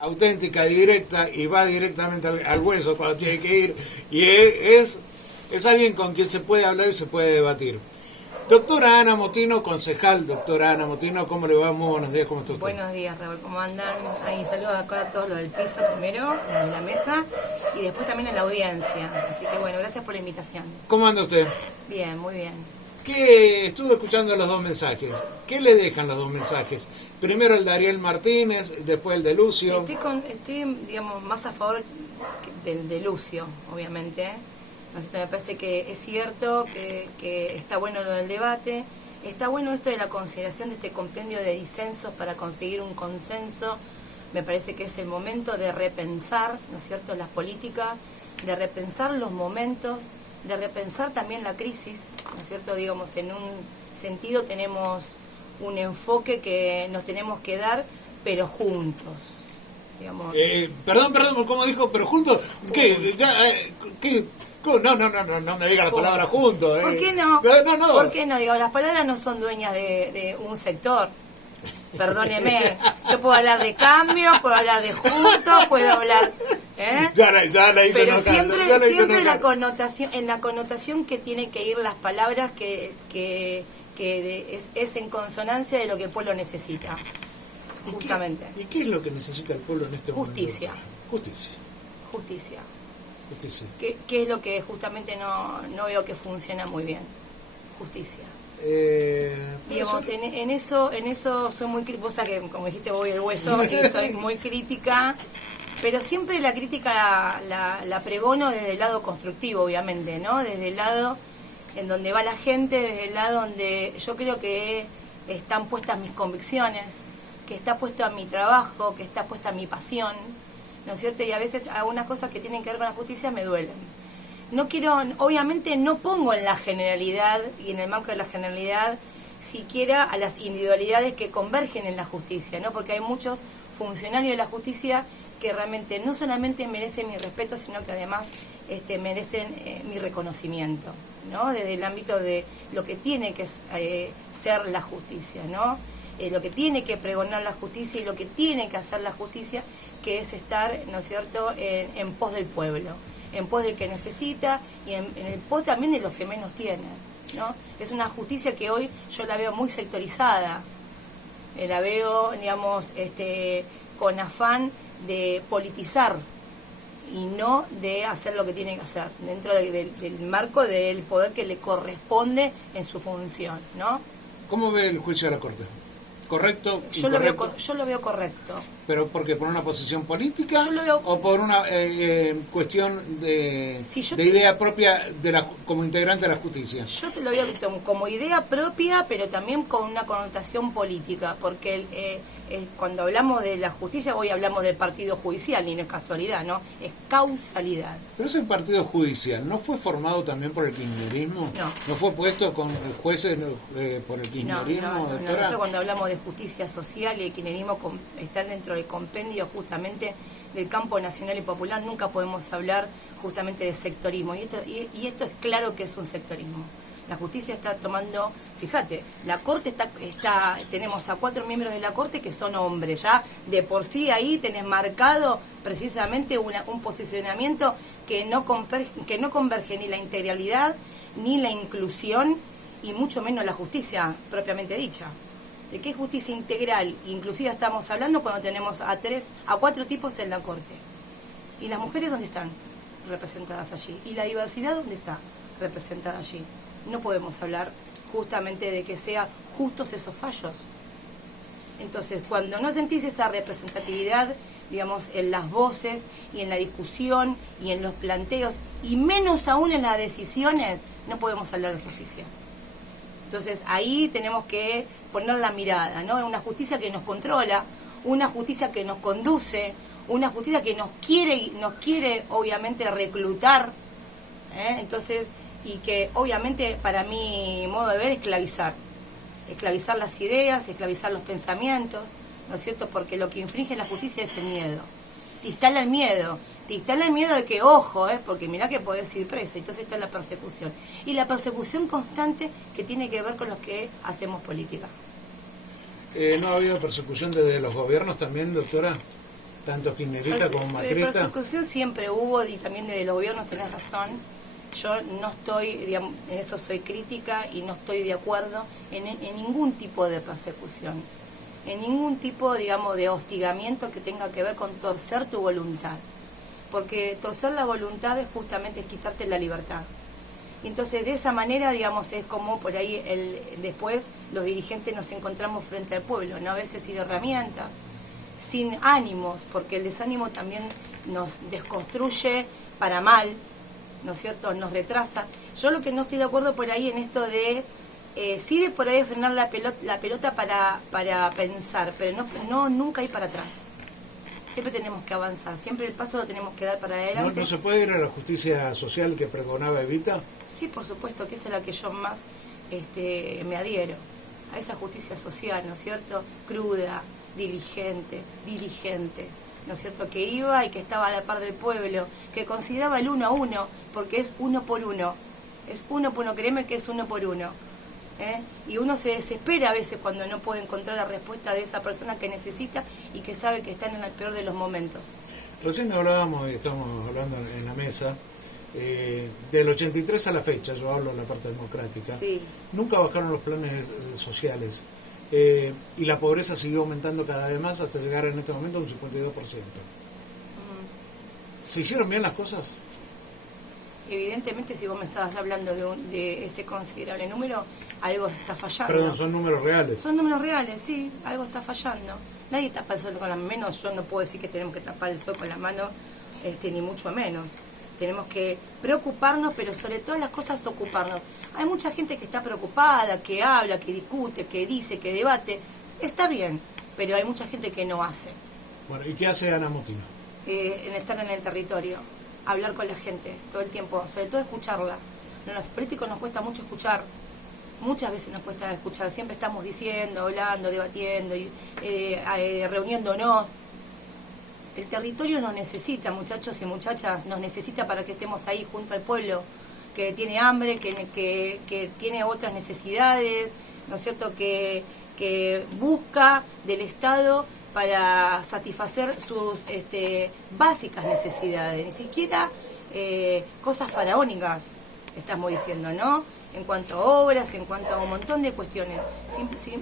auténtica, directa y va directamente al hueso cuando tiene que ir, y es alguien con quien se puede hablar y se puede debatir. Doctora Ana Motino, concejal, doctora Ana Motino, ¿cómo le va? Muy buenos días, ¿cómo está usted? Buenos días, Raúl, ¿cómo andan? Ahí saludos acá a todos los del piso primero, en la mesa, y después también en la audiencia. Así que bueno, gracias por la invitación. ¿Cómo anda usted? Bien, muy bien. ¿Qué estuve escuchando los dos mensajes? ¿Qué le dejan los dos mensajes? Primero el de Ariel Martínez, después el de Lucio. Estoy digamos, más a favor del de Lucio, obviamente. Me parece que es cierto que está bueno lo del debate, está bueno esto de la consideración de este compendio de disensos para conseguir un consenso. Me parece que es el momento de repensar, ¿no es cierto?, las políticas, de repensar los momentos, de repensar también la crisis, ¿no es cierto? Digamos, en un sentido tenemos un enfoque que nos tenemos que dar, pero juntos. Digamos. Perdón, ¿cómo dijo? ¿Pero juntos? ¿Qué? ¿Qué? No me diga la palabra juntos. ¿Por qué no? No. ¿Por qué no? Digo, las palabras no son dueñas de un sector. Perdóneme. Yo puedo hablar de cambio, puedo hablar de juntos, puedo hablar... Ya la hice. Pero siempre en la connotación que tiene que ir las palabras que es en consonancia de lo que el pueblo necesita. Justamente. ¿Y qué es lo que necesita el pueblo en este momento? Justicia. Justicia. ¿Qué es lo que justamente no veo que funciona muy bien? Justicia. Digamos, en eso soy muy crítica, vos sabés que como dijiste voy el hueso, que soy muy crítica, pero siempre la crítica la pregono desde el lado constructivo, obviamente, ¿no? Desde el lado en donde va la gente, desde el lado donde yo creo que están puestas mis convicciones, que está puesto mi trabajo, que está puesta mi pasión, ¿no es cierto? Y a veces algunas cosas que tienen que ver con la justicia me duelen. No quiero, obviamente no pongo en la generalidad y en el marco de la generalidad siquiera a las individualidades que convergen en la justicia, ¿no? Porque hay muchos funcionarios de la justicia que realmente no solamente merecen mi respeto, sino que además merecen mi reconocimiento, ¿no? Desde el ámbito de lo que tiene que ser la justicia, ¿no? Lo que tiene que pregonar la justicia y lo que tiene que hacer la justicia, que es estar, ¿no es cierto?, en pos del pueblo, en pos del que necesita y en el pos también de los que menos tienen, ¿no? Es una justicia que hoy yo la veo muy sectorizada, la veo, digamos, con afán de politizar y no de hacer lo que tiene que hacer dentro del marco del poder que le corresponde en su función, ¿no? ¿Cómo ve el juicio de la Corte? ¿Correcto? Yo lo veo correcto. ¿Pero por qué? ¿Por una posición política? ¿O por una cuestión de idea propia como integrante de la justicia? Yo te lo veo como idea propia, pero también con una connotación política, porque cuando hablamos de la justicia, hoy hablamos del partido judicial, y no es casualidad, ¿no? Es causalidad. Pero ese partido judicial, ¿no fue formado también por el kirchnerismo? No. ¿No fue puesto con jueces por el kirchnerismo, doctora? Eso cuando hablamos de justicia social y el kirchnerismo están dentro del compendio justamente del campo nacional y popular, nunca podemos hablar justamente de sectorismo. Y esto es claro que es un sectorismo. La justicia está tomando, fíjate, la Corte tenemos a 4 miembros de la Corte que son hombres, ya de por sí ahí tenés marcado precisamente un posicionamiento que no converge ni la integralidad, ni la inclusión, y mucho menos la justicia propiamente dicha. ¿De qué justicia integral e inclusiva estamos hablando cuando tenemos a 4 tipos en la Corte? ¿Y las mujeres dónde están representadas allí? ¿Y la diversidad dónde está representada allí? No podemos hablar justamente de que sean justos esos fallos. Entonces, cuando no sentís esa representatividad, digamos, en las voces y en la discusión y en los planteos, y menos aún en las decisiones, no podemos hablar de justicia. Entonces ahí tenemos que poner la mirada, ¿no? Una justicia que nos controla, una justicia que nos conduce, una justicia que nos quiere obviamente reclutar, entonces, y que obviamente para mi modo de ver esclavizar las ideas, esclavizar los pensamientos, ¿no es cierto? Porque lo que infringe la justicia es el miedo. Te instala el miedo de que, ojo, porque mirá que podés ir preso, entonces está la persecución. Y la persecución constante que tiene que ver con los que hacemos política. ¿No ha habido persecución desde los gobiernos también, doctora? tanto kirchnerista como macrista. Persecución siempre hubo, y también de los gobiernos tenés razón. Yo no estoy, digamos, en eso soy crítica y no estoy de acuerdo en ningún tipo de persecución, en ningún tipo, digamos, de hostigamiento que tenga que ver con torcer tu voluntad. Porque torcer la voluntad es justamente quitarte la libertad. Y entonces de esa manera, digamos, es como por ahí después los dirigentes nos encontramos frente al pueblo, ¿no? A veces sin herramientas, sin ánimos, porque el desánimo también nos desconstruye para mal, ¿no es cierto? Nos retrasa. Yo lo que no estoy de acuerdo por ahí en esto de, sí de por ahí frenar la pelota para pensar, pero no nunca ir para atrás. Siempre tenemos que avanzar, siempre el paso lo tenemos que dar para adelante. ¿No se puede ir a la justicia social que pregonaba Evita? Sí, por supuesto, que esa es la que yo más me adhiero, a esa justicia social, ¿no es cierto? Cruda, diligente, ¿no es cierto? Que iba y que estaba a la par del pueblo, que consideraba el 1 a 1, porque es 1 por 1, es 1 por 1, créeme que es 1 por 1. Y uno se desespera a veces cuando no puede encontrar la respuesta de esa persona que necesita y que sabe que está en el peor de los momentos. Recién hablábamos, y estamos hablando en la mesa, del 83 a la fecha, yo hablo en la parte democrática, sí. Nunca bajaron los planes sociales y la pobreza siguió aumentando cada vez más hasta llegar en este momento a un 52%. ¿Se hicieron bien las cosas? Evidentemente, si vos me estabas hablando de ese considerable número, algo está fallando. Perdón, son números reales. Son números reales, sí, algo está fallando. Nadie tapa el sol con la mano, menos yo no puedo decir que tenemos que tapar el sol con la mano, ni mucho menos. Tenemos que preocuparnos, pero sobre todas las cosas ocuparnos. Hay mucha gente que está preocupada, que habla, que discute, que dice, que debate. Está bien, pero hay mucha gente que no hace. Bueno, ¿y qué hace Ana Motino? En estar en el territorio, hablar con la gente todo el tiempo, sobre todo escucharla. A los políticos nos cuesta mucho escuchar, muchas veces nos cuesta escuchar, siempre estamos diciendo, hablando, debatiendo, reuniéndonos. El territorio nos necesita, muchachos y muchachas, nos necesita para que estemos ahí junto al pueblo, que tiene hambre, que tiene otras necesidades, ¿no es cierto?, que busca del Estado para satisfacer sus básicas necesidades, ni siquiera cosas faraónicas, estamos diciendo, ¿no? En cuanto a obras, en cuanto a un montón de cuestiones,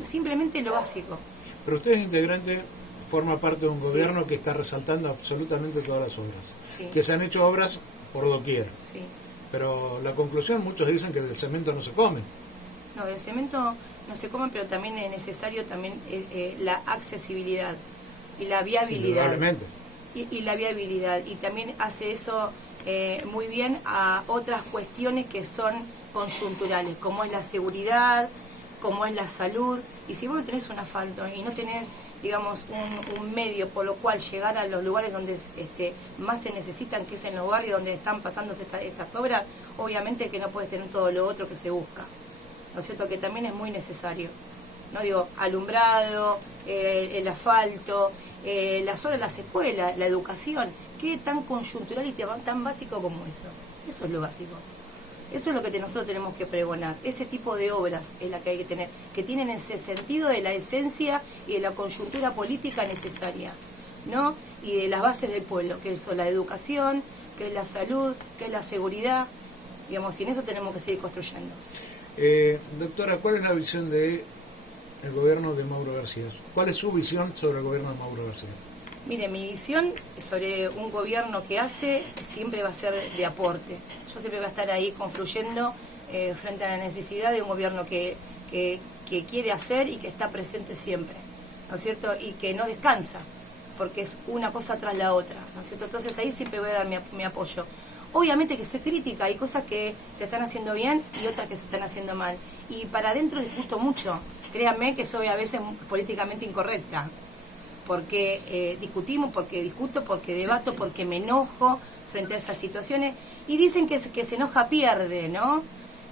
simplemente lo básico. Pero usted es integrante, forma parte de un gobierno que está resaltando absolutamente todas las obras, que se han hecho obras por doquier, pero la conclusión, muchos dicen que del cemento no se come. No, del cemento no se come, pero también es necesario también la accesibilidad y la viabilidad. Indudablemente. Y la viabilidad, y también hace eso muy bien a otras cuestiones que son conjunturales, como es la seguridad, como es la salud. Y si vos no tenés un asfalto y no tenés, digamos, un medio por lo cual llegar a los lugares donde más se necesitan, que es en los barrios donde están pasando estas obras, obviamente que no puedes tener todo lo otro que se busca, ¿no es cierto?, que también es muy necesario, ¿no? Digo, alumbrado, el asfalto, las obras, las escuelas, la educación, ¿qué tan conjuntural y tan básico como eso? Eso es lo básico. Eso es lo que nosotros tenemos que pregonar. Ese tipo de obras es la que hay que tener, que tienen ese sentido de la esencia y de la coyuntura política necesaria, ¿no? Y de las bases del pueblo, que es la educación, que es la salud, que es la seguridad, digamos, y en eso tenemos que seguir construyendo. Doctora, ¿cuál es la visión del gobierno de Mauro García? ¿Cuál es su visión sobre el gobierno de Mauro García? Mire, mi visión sobre un gobierno que hace siempre va a ser de aporte. Yo siempre voy a estar ahí confluyendo frente a la necesidad de un gobierno que quiere hacer y que está presente siempre, ¿no es cierto? Y que no descansa, porque es una cosa tras la otra, ¿no es cierto? Entonces ahí siempre voy a dar mi apoyo. Obviamente que soy crítica, hay cosas que se están haciendo bien y otras que se están haciendo mal. Y para adentro discuto mucho, créanme que soy a veces políticamente incorrecta. Porque discutimos, porque discuto, porque debato, porque me enojo frente a esas situaciones. Y dicen que se enoja pierde, ¿no?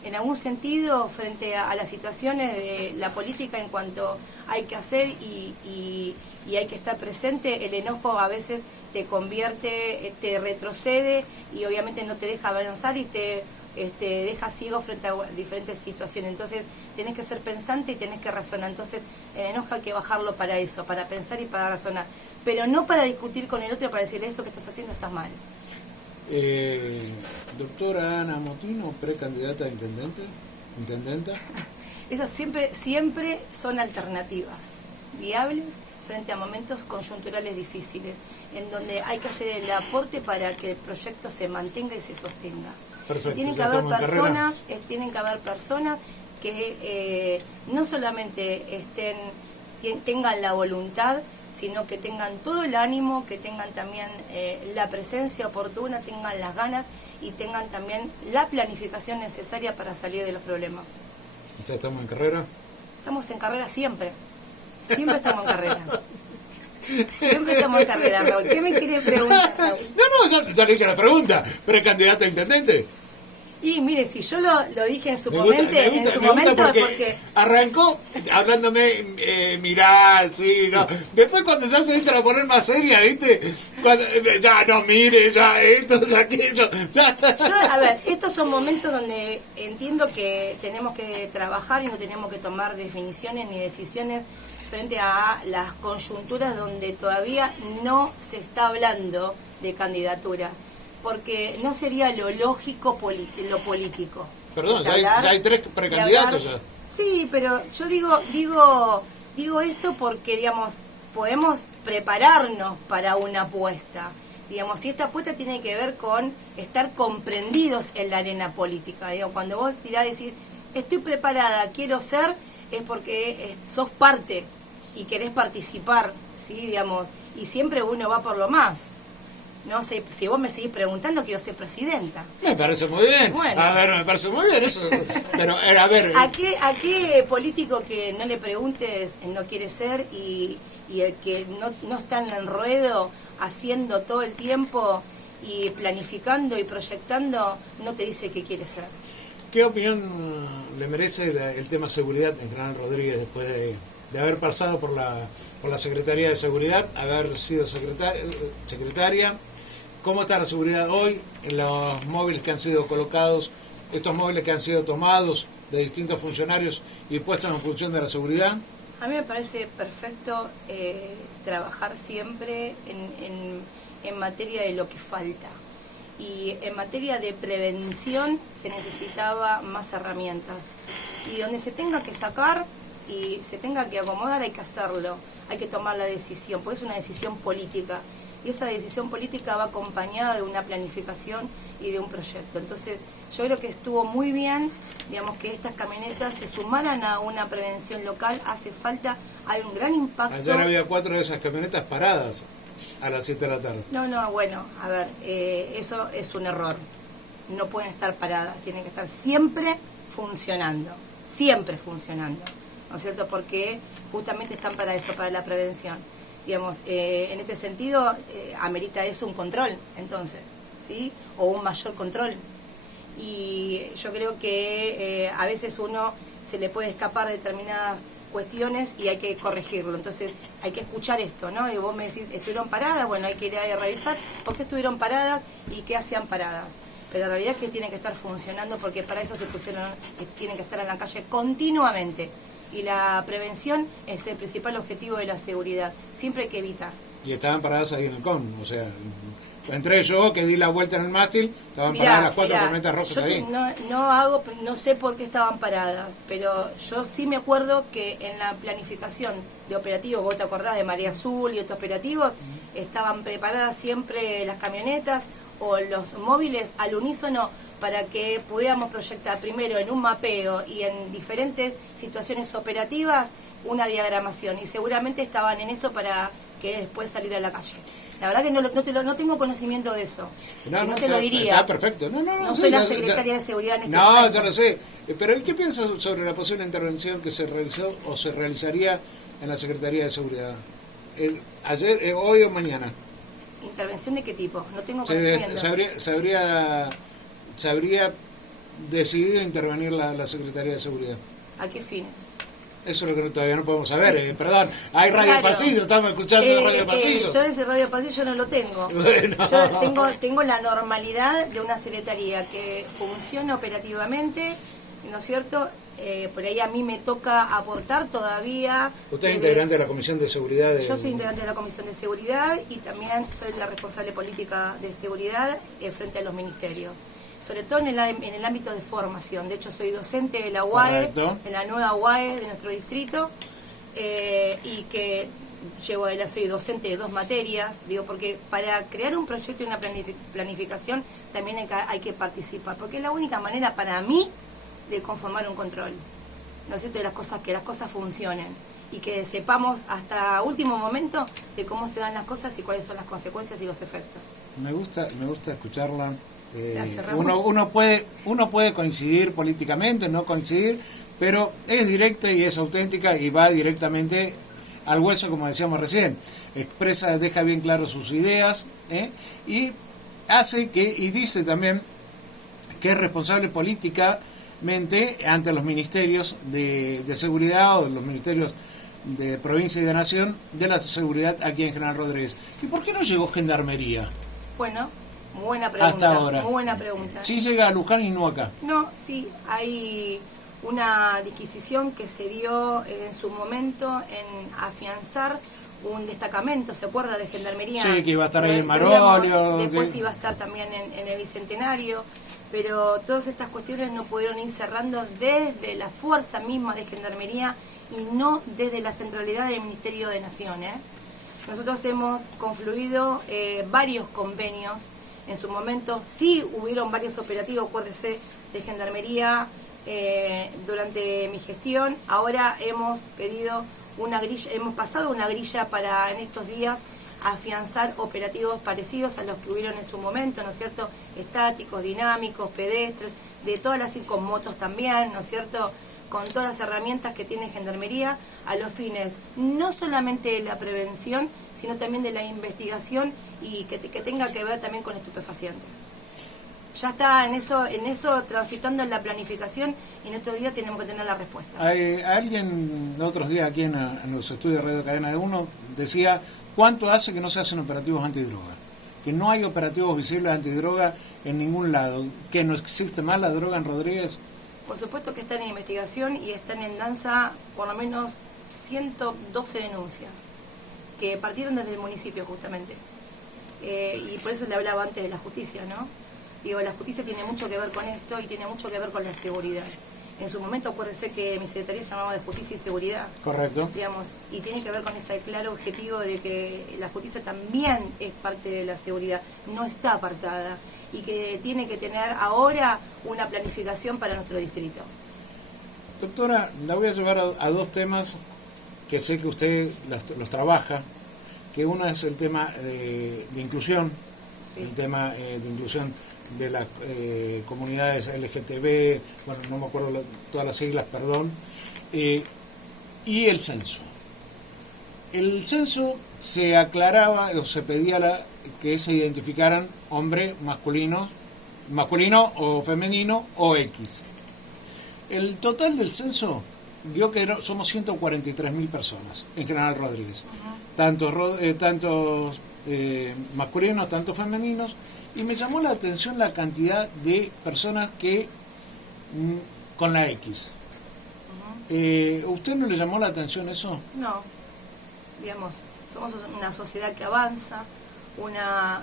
En algún sentido, frente a las situaciones de la política en cuanto hay que hacer y hay que estar presente, el enojo a veces te convierte, te retrocede y obviamente no te deja avanzar y te deja ciego frente a diferentes situaciones. Entonces tenés que ser pensante y tenés que razonar. Entonces el enojo hay que bajarlo para eso, para pensar y para razonar, pero no para discutir con el otro, para decirle eso que estás haciendo está mal. Doctora Ana Motino, precandidata a intendenta. Eso siempre son alternativas viables frente a momentos coyunturales difíciles, en donde hay que hacer el aporte para que el proyecto se mantenga y se sostenga. Perfecto, Tienen que haber personas que no solamente tengan la voluntad, sino que tengan todo el ánimo, que tengan también la presencia oportuna, tengan las ganas y tengan también la planificación necesaria para salir de los problemas. ¿Ya estamos en carrera? Estamos en carrera siempre. Siempre estamos en carrera. Siempre estamos en carrera, Raúl. ¿Qué me quiere preguntar, Raúl? No, ya le hice la pregunta. ¿Precandidata a intendente? Y mire, si yo lo dije en su momento porque arrancó hablándome, mirá, sí, no. Después cuando ya se entra a poner más seria, ¿viste? Ya, no, mire, ya, esto, ya, aquello. Ya. A ver, estos son momentos donde entiendo que tenemos que trabajar y no tenemos que tomar definiciones ni decisiones frente a las coyunturas donde todavía no se está hablando de candidaturas, porque no sería lo lógico lo político. Perdón, ya hay 3 precandidatos ya. Sí, pero yo digo esto porque, digamos, podemos prepararnos para una apuesta. Digamos, y esta apuesta tiene que ver con estar comprendidos en la arena política. Digamos, cuando vos tirás y decís, estoy preparada, quiero ser, es porque sos parte y querés participar, ¿sí? Digamos, y siempre uno va por lo más. No sé, si vos me seguís preguntando, quiero ser presidenta. Me parece muy bien. Bueno. A ver, me parece muy bien eso. Pero, a ver... ¿A qué político que no le preguntes no quiere ser y el que no está en el ruedo haciendo todo el tiempo y planificando y proyectando, no te dice que quiere ser? ¿Qué opinión le merece el tema seguridad en General Rodríguez después de haber pasado por la Secretaría de Seguridad, haber sido secretaria? ¿Cómo está la seguridad hoy en los móviles que han sido colocados, estos móviles que han sido tomados de distintos funcionarios y puestos en función de la seguridad? A mí me parece perfecto trabajar siempre en materia de lo que falta. Y en materia de prevención se necesitaba más herramientas. Y donde se tenga que sacar y se tenga que acomodar, hay que hacerlo. Hay que tomar la decisión, porque es una decisión política. Y esa decisión política va acompañada de una planificación y de un proyecto. Entonces, yo creo que estuvo muy bien, digamos, que estas camionetas se sumaran a una prevención local. Hace falta, hay un gran impacto. Ayer había 4 de esas camionetas paradas a las 7 de la tarde. No, bueno, a ver, eso es un error. No pueden estar paradas, tienen que estar siempre funcionando, ¿no es cierto? Porque justamente están para eso, para la prevención. Digamos, en este sentido, amerita eso un control, entonces, ¿sí? O un mayor control. Y yo creo que a veces uno se le puede escapar de determinadas cuestiones y hay que corregirlo. Entonces, hay que escuchar esto, ¿no? Y vos me decís, ¿estuvieron paradas? Bueno, hay que ir a revisar por qué estuvieron paradas y qué hacían paradas. Pero la realidad es que tienen que estar funcionando, porque para eso se pusieron, que tienen que estar en la calle continuamente. Y la prevención es el principal objetivo de la seguridad. Siempre hay que evitar. Y estaban paradas ahí en el COM, o sea, entré yo, que di la vuelta en el mástil, estaban paradas las 4 camionetas rojas ahí. No sé por qué estaban paradas, pero yo sí me acuerdo que en la planificación de operativos, vos te acordás de María Azul y otros operativos, estaban preparadas siempre las camionetas o los móviles al unísono para que pudiéramos proyectar primero en un mapeo y en diferentes situaciones operativas una diagramación, y seguramente estaban en eso para que después salir a la calle. La verdad que no tengo conocimiento de eso. No te lo diría. Está perfecto. No soy la secretaria de seguridad en este momento. No, ya lo sé. Pero ¿qué piensas sobre la posible intervención que se realizó o se realizaría en la Secretaría de Seguridad? Ayer, hoy o mañana. ¿Intervención de qué tipo? No tengo conocimiento. ¿Se habría decidido intervenir la Secretaría de Seguridad? ¿A qué fines? Eso es lo que todavía no podemos saber. Perdón, hay Radio Claro. Pasillo, estamos escuchando Radio Pasillo. Yo ese Radio Pasillo no lo tengo. Bueno. Yo tengo la normalidad de una secretaría que funciona operativamente, ¿no es cierto? Por ahí a mí me toca aportar todavía. Usted es integrante de la Comisión de Seguridad. Yo soy integrante de la Comisión de Seguridad y también soy la responsable política de seguridad frente a los ministerios. Sobre todo en el ámbito de formación. De hecho, soy docente de la UAE, Correcto. de la nueva UAE de nuestro distrito, y que soy docente de 2 materias, digo, porque para crear un proyecto y una planificación también hay que participar, porque es la única manera para mí de conformar un control, ¿no es cierto?, de que las cosas funcionen y que sepamos hasta último momento de cómo se dan las cosas y cuáles son las consecuencias y los efectos. Me gusta escucharla. La cerramos. Uno puede coincidir políticamente, no coincidir, pero es directa y es auténtica y va directamente al hueso, como decíamos recién. Deja bien claro sus ideas, y dice también que es responsable políticamente ante los ministerios de seguridad o los ministerios de provincia y de nación de la seguridad aquí en General Rodríguez. ¿Y por qué no llegó Gendarmería? Bueno, buena pregunta. Hasta ahora. Muy buena pregunta. Sí llega a Luján y no acá. No, sí, hay una disquisición que se dio en su momento en afianzar un destacamento, ¿se acuerda?, de Gendarmería. Sí, que iba a estar ahí en Digamos, Marolio. después iba a estar también en el Bicentenario, pero todas estas cuestiones no pudieron ir cerrando desde la fuerza misma de Gendarmería y no desde la centralidad del Ministerio de Nación. Nosotros hemos confluido varios convenios. En su momento sí hubieron varios operativos, acuérdese, de Gendarmería durante mi gestión. Ahora hemos pedido hemos pasado una grilla para en estos días afianzar operativos parecidos a los que hubieron en su momento, ¿no es cierto? Estáticos, dinámicos, pedestres, de todas las, con motos también, ¿no es cierto?, con todas las herramientas que tiene Gendarmería a los fines no solamente de la prevención, sino también de la investigación y que tenga que ver también con estupefacientes. Ya está en eso transitando en la planificación y en estos días tenemos que tener la respuesta. Hay alguien otros días aquí en los estudios de Radio Cadena de Uno decía cuánto hace que no se hacen operativos antidroga, que no hay operativos visibles antidroga en ningún lado, que no existe más la droga en Rodríguez. Por supuesto que están en investigación y están en danza por lo menos 112 denuncias que partieron desde el municipio justamente, y por eso le hablaba antes de la justicia, ¿no? Digo, la justicia tiene mucho que ver con esto y tiene mucho que ver con la seguridad. En su momento acuérdese que mi secretaría se llamaba de Justicia y Seguridad. Correcto. Digamos, y tiene que ver con este claro objetivo de que la justicia también es parte de la seguridad, no está apartada, y que tiene que tener ahora una planificación para nuestro distrito. Doctora, la voy a llevar a 2 temas que sé que usted los trabaja, que uno es el tema de inclusión, sí. El tema de inclusión de las comunidades LGTB, bueno, no me acuerdo todas las siglas, perdón, y el censo. El censo se aclaraba o se pedía que se identificaran hombre, masculino o femenino o X. El total del censo dio que somos 143.000 personas en General Rodríguez, tantos masculinos, tanto femeninos, y me llamó la atención la cantidad de personas que con la X. ¿Usted no le llamó la atención eso? No, digamos, somos una sociedad que avanza, una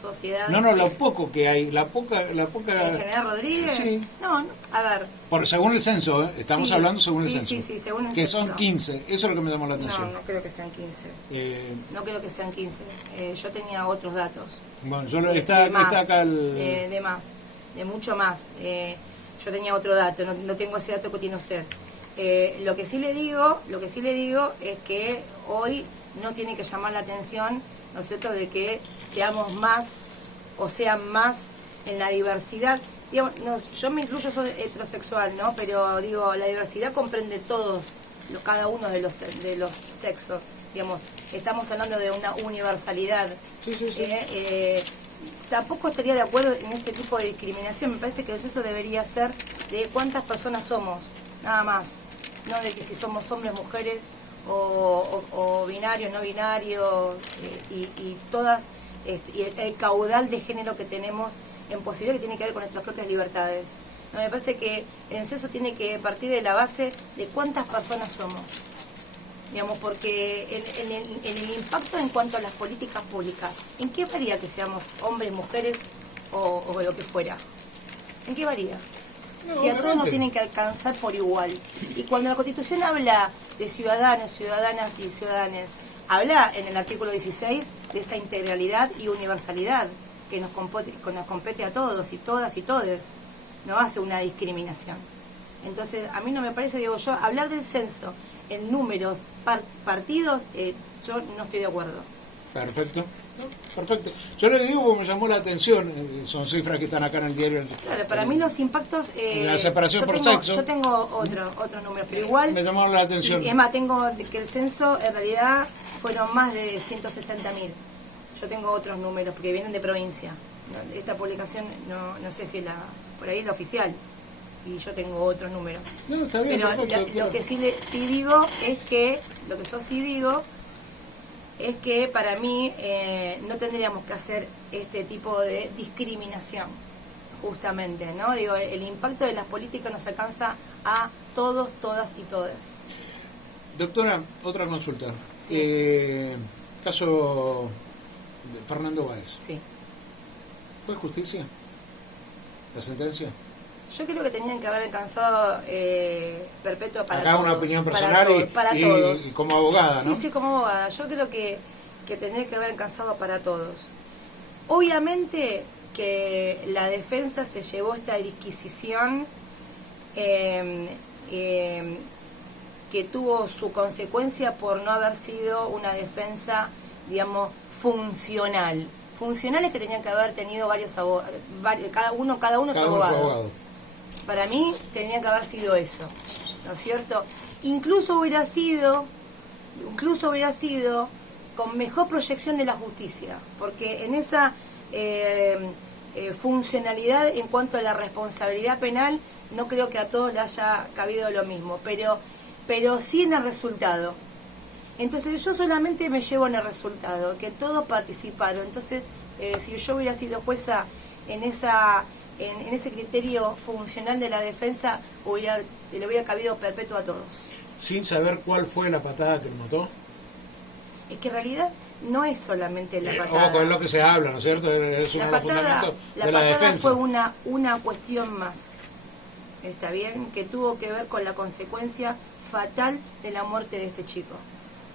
sociedad... No, lo poco que hay, la poca... ¿En General Rodríguez? Sí. No, a ver... Según el censo, estamos sí, hablando según el censo. Sí, según el que censo. Son 15, eso es lo que me llamó la atención. No creo que sean 15. No creo que sean 15. Yo tenía otros datos. Bueno, está acá el... de mucho más. Yo tenía otro dato, no tengo ese dato que tiene usted. Lo que sí le digo es que hoy no tiene que llamar la atención, ¿no es cierto?, de que seamos más o sean más en la diversidad. Digamos, yo me incluyo, soy heterosexual, ¿no? Pero digo, la diversidad comprende todos, cada uno de los sexos. Digamos, estamos hablando de una universalidad. Sí. Tampoco estaría de acuerdo en este tipo de discriminación. Me parece que eso debería ser de cuántas personas somos, nada más. ¿no? De que si somos hombres, mujeres, o binarios, no binarios, y todas, y el caudal de género que tenemos en posibilidad que tiene que ver con nuestras propias libertades. No, me parece que el censo tiene que partir de la base de cuántas personas somos, digamos, porque en el impacto en cuanto a las políticas públicas, ¿en qué varía que seamos hombres, mujeres o lo que fuera? ¿En qué varía? Si a todos nos tienen que alcanzar por igual. Y cuando la Constitución habla de ciudadanos, ciudadanas y ciudadanes, habla en el artículo 16 de esa integralidad y universalidad que nos compete a todos y todas y todes. No hace una discriminación. Entonces, a mí no me parece, digo yo, hablar del censo en números, partidos, yo no estoy de acuerdo. Perfecto. Perfecto. Yo le digo porque me llamó la atención, son cifras que están acá en el diario. Claro, para mí los impactos... la separación por sexo. Yo tengo otros números, pero igual... Me llamó la atención. Y es más, tengo que el censo en realidad fueron más de 160.000. Yo tengo otros números porque vienen de provincia. Esta publicación, no sé si por ahí es la oficial. Y yo tengo otros números. No, está bien. Pero perfecto, lo que sí digo es que, lo que yo sí digo es que para mí no tendríamos que hacer este tipo de discriminación, justamente, ¿no? Digo, el impacto de las políticas nos alcanza a todos, todas y todes. Doctora, otra consulta. Sí. Caso de Fernando Báez. Sí. ¿Fue justicia la sentencia? Yo creo que tenían que haber alcanzado perpetua para acá todos. Una opinión personal para todos. Y como abogada, ¿no? Sí, como abogada. Yo creo que tendría que haber alcanzado para todos. Obviamente que la defensa se llevó esta disquisición que tuvo su consecuencia por no haber sido una defensa, digamos, funcional. Funcionales que tenían que haber tenido varios abogados, cada uno su abogado. Para mí tenía que haber sido eso, ¿no es cierto? Incluso hubiera sido con mejor proyección de la justicia, porque en esa funcionalidad en cuanto a la responsabilidad penal no creo que a todos le haya cabido lo mismo, pero sí en el resultado. Entonces yo solamente me llevo en el resultado, que todos participaron. Entonces si yo hubiera sido jueza en ese criterio funcional de la defensa, le hubiera cabido perpetuo a todos. Sin saber cuál fue la patada que lo mató. Es que en realidad no es solamente la patada. Ojo, es lo que se habla, ¿no es cierto? Es uno de los fundamentos de la defensa. Fue una cuestión más, está bien, que tuvo que ver con la consecuencia fatal de la muerte de este chico,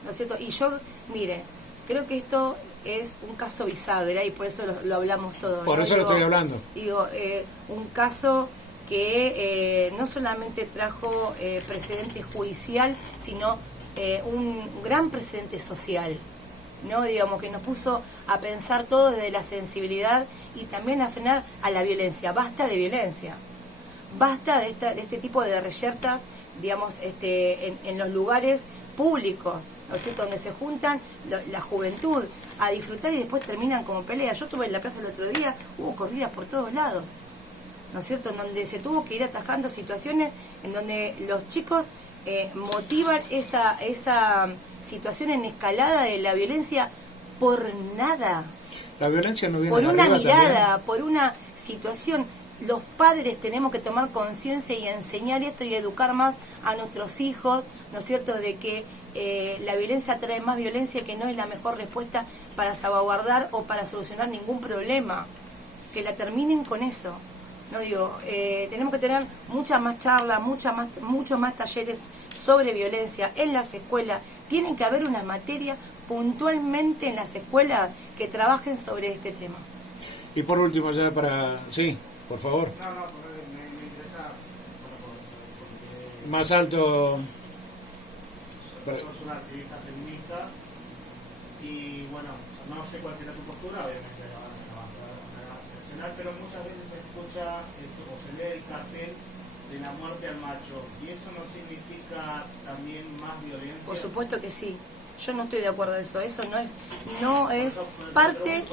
¿no es cierto? Y yo, mire, creo que esto es un caso bisagra y por eso lo hablamos todo. Por eso lo estoy hablando. Digo, un caso que no solamente trajo precedente judicial, sino un gran precedente social, ¿no? Digamos, que nos puso a pensar todo desde la sensibilidad y también a frenar a la violencia. Basta de violencia, basta de este tipo de reyertas, digamos, en los lugares públicos, ¿no es cierto?, donde se juntan la juventud a disfrutar y después terminan como peleas. Yo estuve en la plaza el otro día, hubo corridas por todos lados, ¿no es cierto?, en donde se tuvo que ir atajando situaciones en donde los chicos motivan esa situación en escalada de la violencia por nada. La violencia no viene por de una arriba mirada, también. por una situación. Los padres tenemos que tomar conciencia y enseñar esto y educar más a nuestros hijos, ¿no es cierto?, de que la violencia trae más violencia, que no es la mejor respuesta para salvaguardar o para solucionar ningún problema. Que la terminen con eso. No digo, tenemos que tener mucha más charla, muchos más talleres sobre violencia en las escuelas. Tiene que haber una materia puntualmente en las escuelas que trabajen sobre este tema. Y por último, ya para... Sí, por favor. No, me interesa... Porque más alto... sos una activista feminista y bueno, no sé cuál será tu postura, obviamente la vas a seleccionar, pero muchas veces se escucha o se lee el cartel de la muerte al macho, y eso no significa también más violencia. Por supuesto que sí. Yo no estoy de acuerdo en eso. Eso no es parte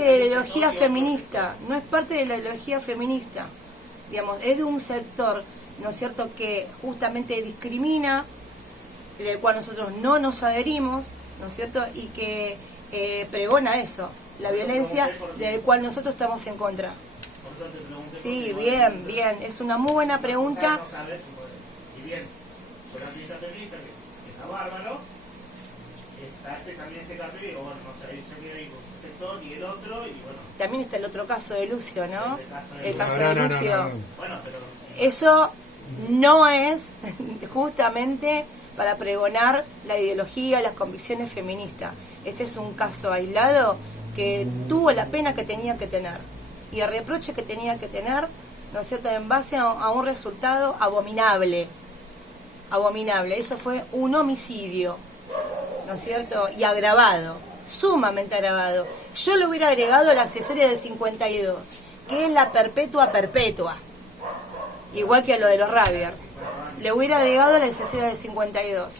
de la ideología feminista. No es parte de la ideología feminista. Digamos, es de un sector ¿no es cierto?, que justamente discrimina, del cual nosotros no nos adherimos, ¿no es cierto?, y que pregona eso, la violencia del cual nosotros estamos en contra. Sí, bien, es una muy buena pregunta. Si bien soy activista feminista, que está bárbaro, está también este cartel, o bueno, no sé, se queda ahí un sector y el otro, y bueno. También está el otro caso de Lucio, ¿no? El caso No, de no, Lucio. no. Bueno, pero Eso no es justamente para pregonar la ideología, las convicciones feministas. Ese es un caso aislado que tuvo la pena que tenía que tener y el reproche que tenía que tener, ¿no es cierto?, en base a un resultado abominable. Eso fue un homicidio, ¿no es cierto?, y agravado, sumamente agravado. Yo le hubiera agregado la accesoria del 52, que es la perpetua, igual que a lo de los Rabier. Le hubiera agregado la accesoria del 52.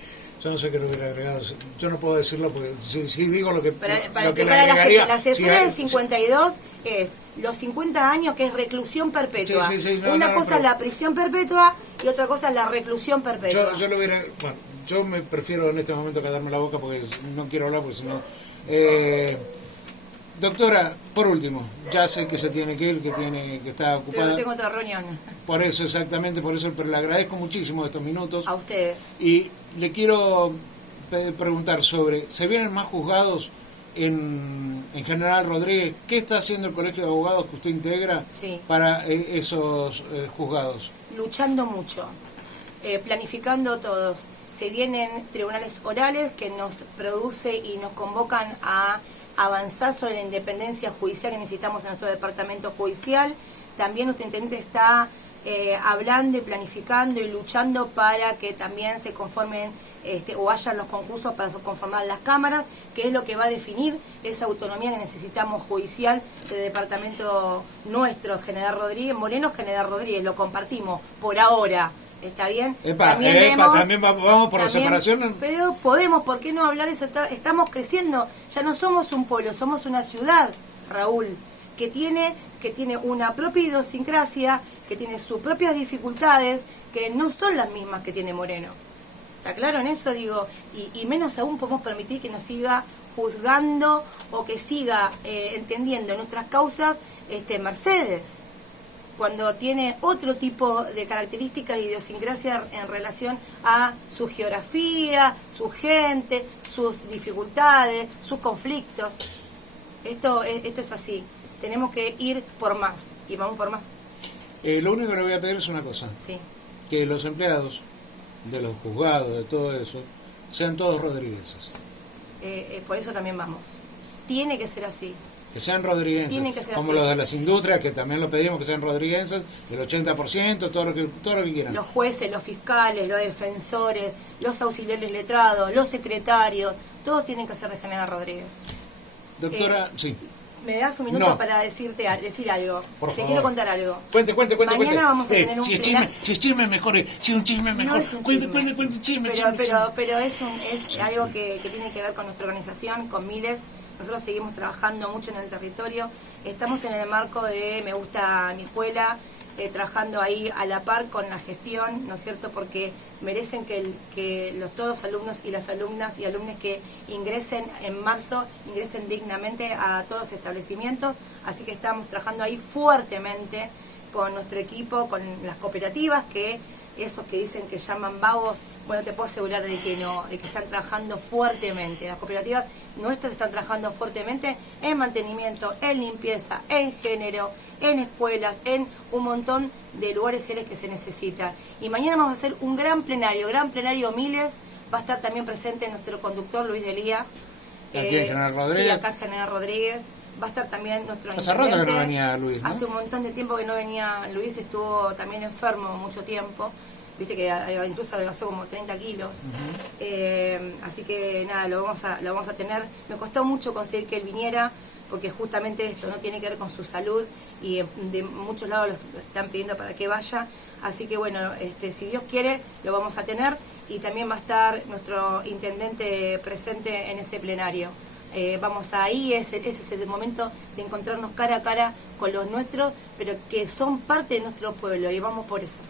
Yo no sé qué le hubiera agregado. Yo no puedo decirlo porque si digo lo que, Para lo que le explicar a la gente, agregaría... la accesoria del 52 es los 50 años, que es reclusión perpetua. Una cosa es la prisión perpetua y otra cosa es la reclusión perpetua. Yo le hubiera... Bueno, yo me prefiero en este momento callarme la boca porque no quiero hablar, porque si no... Doctora, por último, ya sé que se tiene que ir, que está ocupada. Tengo otra reunión. Por eso, exactamente, por eso, pero le agradezco muchísimo estos minutos. A ustedes. Y le quiero preguntar sobre, ¿se vienen más juzgados en General Rodríguez? ¿Qué está haciendo el Colegio de Abogados que usted integra para esos juzgados? Luchando mucho, planificando todos. Se vienen tribunales orales que nos produce y nos convocan a avanzar sobre la independencia judicial que necesitamos en nuestro departamento judicial. También nuestro intendente está hablando y planificando y luchando para que también se conformen o hayan los concursos para conformar las cámaras, que es lo que va a definir esa autonomía que necesitamos judicial del departamento nuestro, General Rodríguez, Moreno General Rodríguez, lo compartimos por ahora. ¿Está bien? También vamos por la separación. Pero podemos, ¿por qué no hablar de eso? Estamos creciendo, ya no somos un pueblo, somos una ciudad, Raúl, que tiene una propia idiosincrasia, que tiene sus propias dificultades, que no son las mismas que tiene Moreno. ¿Está claro en eso? Digo, y menos aún podemos permitir que nos siga juzgando o que siga entendiendo nuestras causas Mercedes, cuando tiene otro tipo de características y idiosincrasia en relación a su geografía, su gente, sus dificultades, sus conflictos. Esto es así. Tenemos que ir por más, y vamos por más. Lo único que le voy a pedir es una cosa. Sí. Que los empleados de los juzgados, de todo eso, sean todos rodrigueses. Por eso también vamos. Tiene que ser así. Que sean rodriguenses, como los de las industrias, que también lo pedimos que sean rodriguenses, el 80%, todo lo que quieran. Los jueces, los fiscales, los defensores, los auxiliares letrados, los secretarios, todos tienen que ser de General Rodríguez. Doctora, sí. ¿Me das un minuto para decir algo? Por Te favor. quiero contar algo. Cuente. Mañana vamos a tener un si es chisme mejor, si es un chisme mejor. No es un Cuente chisme. Pero es algo que tiene que ver con nuestra organización, con Miles. Nosotros seguimos trabajando mucho en el territorio. Estamos en el marco de Me Gusta Mi Escuela, trabajando ahí a la par con la gestión, ¿no es cierto? Porque merecen que todos los alumnos y las alumnas y alumnos que ingresen en marzo, ingresen dignamente a todos los establecimientos. Así que estamos trabajando ahí fuertemente con nuestro equipo, con las cooperativas, que esos que dicen que llaman vagos, bueno, te puedo asegurar de que no, de que están trabajando fuertemente. Las cooperativas nuestras están trabajando fuertemente en mantenimiento, en limpieza, en género, en escuelas, en un montón de lugares sociales que se necesitan. Y mañana vamos a hacer un gran plenario Miles. Va a estar también presente nuestro conductor Luis Delía. ¿Aquí en General Rodríguez? Sí, acá en General Rodríguez. Va a estar también nuestro Hace rato que no venía Luis, ¿no? Hace un montón de tiempo que no venía Luis, estuvo también enfermo mucho tiempo. Viste que incluso adelgazó como 30 kilos. Así que nada, lo vamos a tener. Me costó mucho conseguir que él viniera, porque justamente esto no tiene que ver con su salud y de muchos lados lo están pidiendo para que vaya. Así que bueno, si Dios quiere, lo vamos a tener, y también va a estar nuestro intendente presente en ese plenario. Vamos ahí, ese es el momento de encontrarnos cara a cara con los nuestros, pero que son parte de nuestro pueblo, y vamos por eso.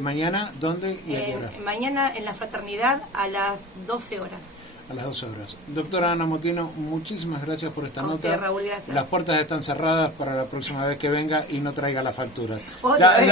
Mañana, ¿dónde y a qué hora? Mañana en la Fraternidad a las 12 horas. A las 12 horas. Doctora Ana Motino, muchísimas gracias por esta A nota. usted, Raúl, gracias. Las puertas están cerradas para la próxima vez que venga y no traiga las facturas. Otra vez.